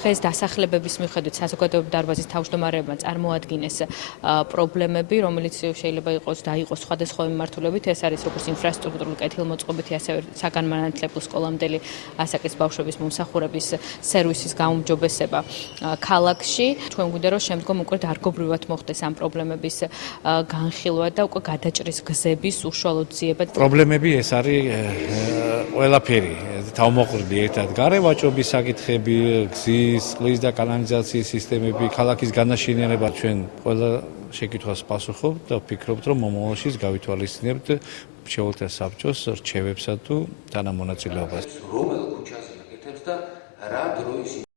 დღეს დასახლებების მიხედვით საზოგადოებრივი დარბაზის თავმჯდომარეებმა წარმოადგინეს პრობლემები, რომელიც შეიძლება დაიყოს სხვადასხვა მიმართულებით. ეს არის როგორც ინფრასტრუქტურული კეთილმოწყობითი, ასევე საგანმანათლებლო სკოლამდელი ასაკის ბავშვების მომსახურების სერვისის გაუმჯობესება ქალაქში. ჩვენ გვინდა რომ შემდგომ უკვე დარგობრივად მოხდეს ამ პრობლემების განხილვა და უკვე გადაჭრის გზების უშუალოდ ძიება. პრობლემები ეს არის ყველაფერი, თავმოყრილი ერთად გარევაჭრობის საკითხები, გზის, წყლის და კანალიზაციის სისტემები, ქალაქის განაშენიანება. ჩვენ ყველა შეკითხვას პასუხობთ და ვფიქრობთ, რომ მომავალში გავითვალისწინებთ შეუძლია საბჭოს რჩევებსა თუ თანამონაწილეობას. რომელ ქუჩაზე აკეთებს და რა დროის